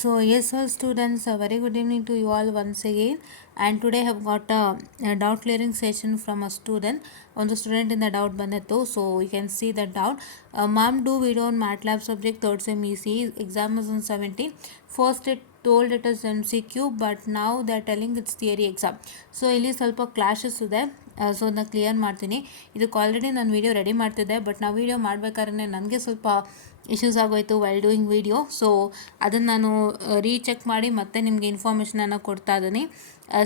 So yes, all students, a very good evening to you all once again. And today I have got a doubt clearing session from a student. On the student in the doubt banetto, so you can see the doubt. Ma'am, do video on MATLAB subject third sem EC exam is on 17. First it told it is MCQ, but now they are telling it's theory exam. So ಇಲ್ಲಿ ಸ್ವಲ್ಪ clashes ಇದೆ. So ಅದನ್ನ clear ಮಾಡ್ತೀನಿ. ಇದಕ್ಕೆ already ನಾನು video ready ಮಾಡ್ತಿದ್ದೆ, but ನಾವು video ಮಾಡಬೇಕಾದ್ರೆ ನನಗೆ ಸ್ವಲ್ಪ ಇಶ್ಯೂಸ್ ಆಗೋಯಿತು ವೈಲ್ ಡೂಯಿಂಗ್ ವೀಡಿಯೋ. ಸೊ ಅದನ್ನು ನಾನು ರೀಚೆಕ್ ಮಾಡಿ ಮತ್ತೆ ನಿಮಗೆ ಇನ್ಫಾರ್ಮೇಷನನ್ನು ಕೊಡ್ತಾ ಇದ್ದೀನಿ.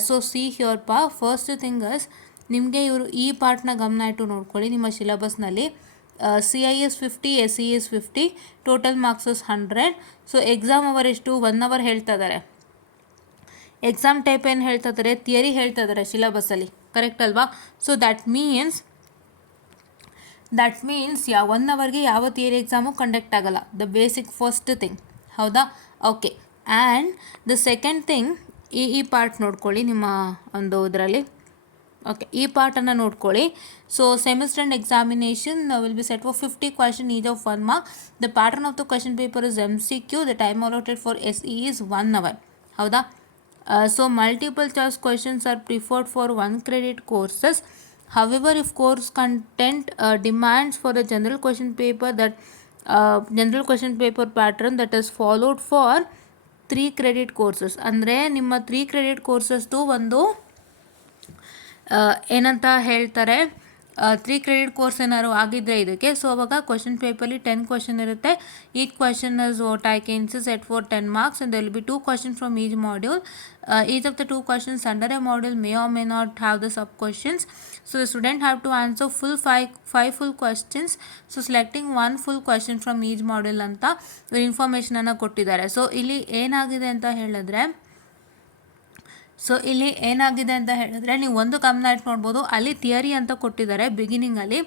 So see here first things ನಿಮಗೆ ಇವರು ಈ ಪಾರ್ಟ್ನ ಗಮನ ಇಟ್ಟು ನೋಡ್ಕೊಳ್ಳಿ. ನಿಮ್ಮ ಸಿಲೆಬಸ್ನಲ್ಲಿ CIS 50, SES 50, total marks 100. So exam hour ಎಷ್ಟು 1 ಅವರ್ ಹೇಳ್ತಾ ಇದ್ದಾರೆ. ಎಕ್ಸಾಮ್ ಟೈಪ್ ಏನು ಹೇಳ್ತಾ ಇದ್ದಾರೆ, ಥಿಯರಿ ಹೇಳ್ತಾ ಇದ್ದಾರೆ ಸಿಲೆಬಸ್ಸಲ್ಲಿ, ಕರೆಕ್ಟ್ ಅಲ್ವಾ? ಸೊ ದಟ್ ಮೀನ್ಸ್ 1 ಅವರ್ಗೆ ಯಾವ ಥಿಯರಿ ಎಕ್ಸಾಮು ಕಂಡಕ್ಟ್ ಆಗಲ್ಲ. ದ ಬೇಸಿಕ್ ಫಸ್ಟ್ ಥಿಂಗ್, ಹೌದಾ? Okay. And the second thing, ಈ ಪಾರ್ಟ್ ನೋಡ್ಕೊಳ್ಳಿ ನಿಮ್ಮ ಒಂದು ಇದರಲ್ಲಿ. ಓಕೆ, ಈ ಪಾರ್ಟನ್ನು ನೋಡ್ಕೊಳ್ಳಿ. So semester and examination will be set for 50 question each of 1 mark. The pattern of the question paper is MCQ. The time allotted for SE is 1 hour. ಹೌದಾ? So multiple choice questions are preferred for 1 credit courses. However, if course content demands for a general question paper pattern that is followed for 3 credit courses, ಅಂದರೆ ನಿಮ್ಮ 3 credit coursesದು ಒಂದು ಏನಂತ ಹೇಳ್ತಾರೆ, 3 credit course ಏನಾದ್ರು ಆಗಿದ್ದರೆ ಇದಕ್ಕೆ. So ಅವಾಗ ಕ್ವಶನ್ ಪೇಪರ್ಲಿ 10 ಕ್ವಶನ್ ಇರುತ್ತೆ. Each question is what I can set for 10 marks, and there will be 2 questions from each module. Each of the 2 questions under a module may or may not have the sub questions. So the student have to answer full 5 full questions. So selecting 1 full question from each module ಅಂತ ಇನ್ಫಾರ್ಮೇಷನನ್ನು ಕೊಟ್ಟಿದ್ದಾರೆ. So ಇಲ್ಲಿ ಏನಾಗಿದೆ ಅಂತ ಹೇಳಿದ್ರೆ ನೀವು ಒಂದು ಗಮನ ಇಟ್ಟು ನೋಡ್ಬೋದು, ಅಲ್ಲಿ ಥಿಯರಿ ಅಂತ ಕೊಟ್ಟಿದ್ದಾರೆ ಬಿಗಿನಿಂಗಲ್ಲಿ,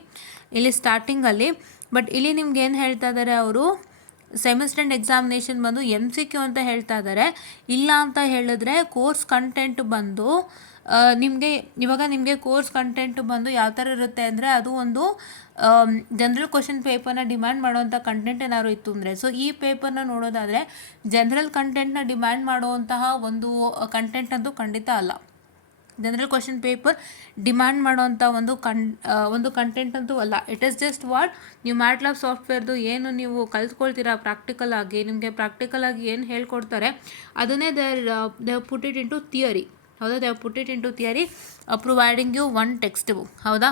ಇಲ್ಲಿ ಸ್ಟಾರ್ಟಿಂಗಲ್ಲಿ. ಬಟ್ ಇಲ್ಲಿ ನಿಮ್ಗೆ ಏನು ಹೇಳ್ತಾ ಇದ್ದಾರೆ ಅವರು, ಸೆಮಿಸ್ಟರ್ ಆ್ಯಂಡ್ ಎಕ್ಸಾಮಿನೇಷನ್ ಬಂದು MCQ ಅಂತ ಹೇಳ್ತಾ ಇದ್ದಾರೆ. ಇಲ್ಲ ಅಂತ ಹೇಳಿದ್ರೆ ಕೋರ್ಸ್ ಕಂಟೆಂಟ್ ಬಂದು ನಿಮಗೆ ಕೋರ್ಸ್ ಕಂಟೆಂಟ್ ಬಂದು ಯಾವ ಥರ ಇರುತ್ತೆ ಅಂದರೆ, ಅದು ಒಂದು ಜನರಲ್ ಕ್ವಶನ್ ಪೇಪರ್ನ ಡಿಮ್ಯಾಂಡ್ ಮಾಡುವಂಥ ಕಂಟೆಂಟ್ ಏನಾದ್ರು ಇತ್ತು ಅಂದರೆ, ಸೊ ಈ ಪೇಪರ್ನ ನೋಡೋದಾದರೆ ಜನರಲ್ ಕಂಟೆಂಟ್ನ ಡಿಮ್ಯಾಂಡ್ ಮಾಡುವಂತಹ ಒಂದು ಕಂಟೆಂಟ್ ಅಂತೂ ಖಂಡಿತ ಅಲ್ಲ. ಜನರಲ್ ಕ್ವಶನ್ ಪೇಪರ್ ಡಿಮ್ಯಾಂಡ್ ಮಾಡೋವಂಥ ಒಂದು ಕಂಟೆಂಟ್ ಅಂತೂ ಅಲ್ಲ. ಇಟ್ ಈಸ್ ಜಸ್ಟ್ ವಾಟ್ ನೀವು ಮ್ಯಾಟ್ಲ್ಯಾಬ್ ಸಾಫ್ಟ್ವೇರ್ದು ಏನು ನೀವು ಕಲ್ತ್ಕೊಳ್ತೀರಾ ಪ್ರಾಕ್ಟಿಕಲ್ ಆಗಿ, ನಿಮಗೆ ಪ್ರಾಕ್ಟಿಕಲ್ ಆಗಿ ಏನು ಹೇಳ್ಕೊಡ್ತಾರೆ ಅದನ್ನೇ they put it into theory. ಹೌದಾ? They put it into theory providing you 1 text book. ಹೌದಾ?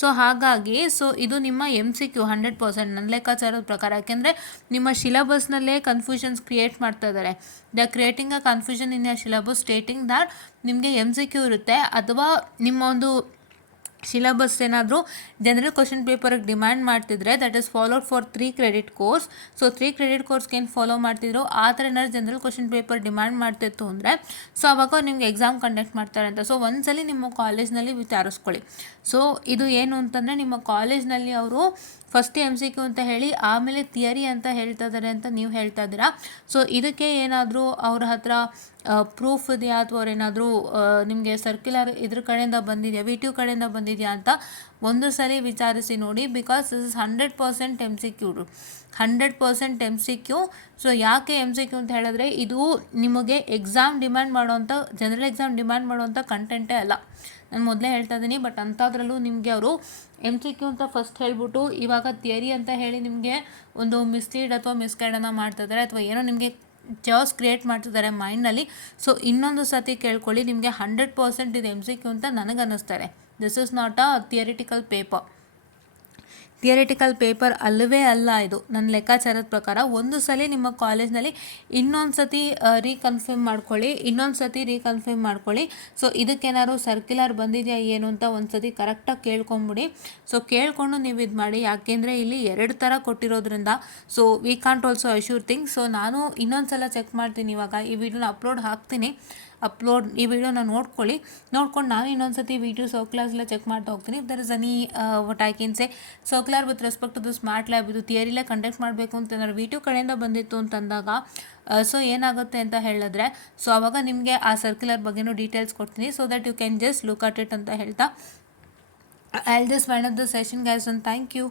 ಸೊ ಹಾಗಾಗಿ ಇದು ನಿಮ್ಮ MCQ 100% ನನ್ನ ಲೆಕ್ಕಾಚಾರದ ಪ್ರಕಾರ. ಯಾಕೆಂದರೆ ನಿಮ್ಮ ಸಿಲೆಬಸ್ನಲ್ಲೇ ಕನ್ಫ್ಯೂಷನ್ಸ್ ಕ್ರಿಯೇಟ್ ಮಾಡ್ತಾ ಇದ್ದಾರೆ. They are creating a confusion in your syllabus stating that ನಿಮಗೆ MCQ ಇರುತ್ತೆ, ಅಥವಾ ನಿಮ್ಮ ಒಂದು ಸಿಲೆಬಸ್ ಏನಾದರೂ ಜನರಲ್ ಕ್ವಶನ್ ಪೇಪರ್ಗೆ ಡಿಮ್ಯಾಂಡ್ ಮಾಡ್ತಿದ್ರೆ that is followed for 3 credit course. So 3 credit ಕೋರ್ಸ್ಗೆ ಏನು ಫಾಲೋ ಮಾಡ್ತಿದ್ರು ಆ ಥರ ಏನಾದ್ರು ಜನರಲ್ ಕ್ವಶನ್ ಪೇಪರ್ ಡಿಮ್ಯಾಂಡ್ ಮಾಡ್ತಿತ್ತು ಅಂದರೆ ಸೊ ಅವಾಗ ನಿಮ್ಗೆ ಎಕ್ಸಾಮ್ ಕಂಡಕ್ಟ್ ಮಾಡ್ತಾರೆ ಅಂತ. ಸೊ ಒಂದ್ಸಲಿ ನಿಮ್ಮ ಕಾಲೇಜ್ನಲ್ಲಿ ವಿಚಾರಿಸ್ಕೊಳ್ಳಿ. ಸೊ ಇದು ಏನು ಅಂತಂದರೆ, ನಿಮ್ಮ ಕಾಲೇಜ್ನಲ್ಲಿ ಅವರು ಫಸ್ಟ್ MCQ ಅಂತ ಹೇಳಿ ಆಮೇಲೆ ಥಿಯರಿ ಅಂತ ಹೇಳ್ತಾ ಇದ್ದಾರೆ ಅಂತ ನೀವು ಹೇಳ್ತಾ ಇದ್ದೀರಾ. ಸೊ ಇದಕ್ಕೆ ಏನಾದರೂ ಅವ್ರ ಹತ್ರ ಪ್ರೂಫ್ ಇದೆಯಾ, ಅಥವಾ ಅವ್ರೇನಾದರೂ ನಿಮಗೆ ಸರ್ಕ್ಯುಲರ್ ಇದ್ರ ಕಡೆಯಿಂದ ಬಂದಿದೆಯಾ, VTU ಕಡೆಯಿಂದ ಬಂದಿದೆಯಾ ಅಂತ ಒಂದು ಸರಿ ವಿಚಾರಿಸಿ ನೋಡಿ. Because this is 100% MCQ. 100% MCQ. So ಯಾಕೆ MCQ ಅಂತ ಹೇಳಿದ್ರೆ, ಇದು ನಿಮಗೆ ಎಕ್ಸಾಮ್ ಡಿಮ್ಯಾಂಡ್ ಮಾಡುವಂಥ, ಜನರಲ್ ಎಕ್ಸಾಮ್ ಡಿಮ್ಯಾಂಡ್ ಮಾಡುವಂಥ ಕಂಟೆಂಟೇ ಅಲ್ಲ. ನಾನು ಮೊದಲೇ ಹೇಳ್ತಾ ಇದ್ದೀನಿ. ಬಟ್ ಅಂಥದ್ರಲ್ಲೂ ನಿಮಗೆ ಅವರು MCQ ಅಂತ ಫಸ್ಟ್ ಹೇಳ್ಬಿಟ್ಟು ಇವಾಗ ಥಿಯರಿ ಅಂತ ಹೇಳಿ ನಿಮಗೆ ಒಂದು ಮಿಸ್ಲೀಡ್ ಅಥವಾ ಮಿಸ್ಗೈಡನ್ನು ಮಾಡ್ತಿದ್ದಾರೆ, ಅಥವಾ ಏನೋ ನಿಮಗೆ ಚಾಸ್ ಕ್ರಿಯೇಟ್ ಮಾಡ್ತಿದ್ದಾರೆ ಮೈಂಡ್ನಲ್ಲಿ. ಸೊ ಇನ್ನೊಂದು ಸತಿ ಕೇಳ್ಕೊಳ್ಳಿ, ನಿಮಗೆ 100% ಇದು MCQ ಅಂತ ನನಗೆ ಅನ್ನಿಸ್ತಾರೆ. This is not a theoretical paper ಅಲ್ಲವೇ ಅಲ್ಲ ಇದು ನನ್ನ ಲೆಕ್ಕಾಚಾರದ ಪ್ರಕಾರ. ಒಂದು ಸಲ ನಿಮ್ಮ ಕಾಲೇಜ್ನಲ್ಲಿ ಇನ್ನೊಂದು ಸತಿ ರೀಕನ್ಫರ್ಮ್ ಮಾಡ್ಕೊಳ್ಳಿ. ಸೊ ಇದಕ್ಕೇನಾದ್ರು ಸರ್ಕ್ಯುಲರ್ ಬಂದಿದೆಯಾ ಏನು ಅಂತ ಒಂದು ಸತಿ ಕರೆಕ್ಟಾಗಿ ಕೇಳ್ಕೊಂಬಿಡಿ. ಸೊ ಕೇಳಿಕೊಂಡು ನೀವು ಇದು ಮಾಡಿ. ಯಾಕೆಂದರೆ ಇಲ್ಲಿ 2 ಥರ ಕೊಟ್ಟಿರೋದ್ರಿಂದ so we can't also assure things. So ನಾನು ಇನ್ನೊಂದು ಸಲ ಚೆಕ್ ಮಾಡ್ತೀನಿ. ಇವಾಗ ಈ ವಿಡಿಯೋನ ಅಪ್ಲೋಡ್ ಹಾಕ್ತೀನಿ. ಈ ವಿಡಿಯೋನ ನೋಡ್ಕೊಂಡು ನಾನು ಇನ್ನೊಂದು ಸತಿ ವೀಡಿಯೋ ಸರ್ಕ್ಯುಲರ್ಸ್ ಎಲ್ಲ ಚೆಕ್ ಮಾಡ್ತಾ ಹೋಗ್ತೀನಿ. If there is any what I can say circular with respect to this MATLAB ಇದು ಥಿಯರಿಲೇ ಕಂಡಕ್ಟ್ ಮಾಡಬೇಕು ಅಂತ ಏನಾದ್ರು VTU ಕಡೆಯಿಂದ ಬಂದಿತ್ತು ಅಂತಂದಾಗ ಸೊ ಏನಾಗುತ್ತೆ ಅಂತ ಹೇಳಿದ್ರೆ, ಸೊ ಆವಾಗ ನಿಮಗೆ ಆ ಸರ್ಕ್ಯುಲರ್ ಬಗ್ಗೆನೂ ಡೀಟೇಲ್ಸ್ ಕೊಡ್ತೀನಿ. So that you can just look at it ಅಂತ ಹೇಳ್ತಾ I will just wind up the session guys, and thank you.